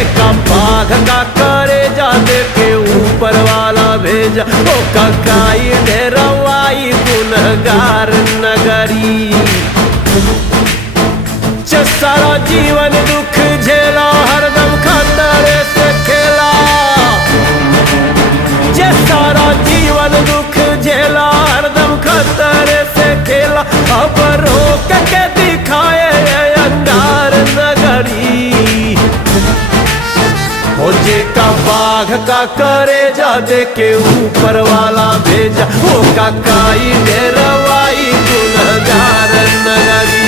देखा बाघ का करे जा दे के ऊपर वाला भेजा, ओ ककाई डेरवाई गुनहगार नगरी। सारा जीवन दुख झेला, हरदम खतरे से खेला, जे सारा जीवन दुख झेला, हरदम खतरे से खेला, अब रोक के दिखाए अंगार नगरी। हो जे का बाघ का करे जा दे के ऊपर वाला भेजा, ओ ककाई डेरवाई गुनहगार नगरी।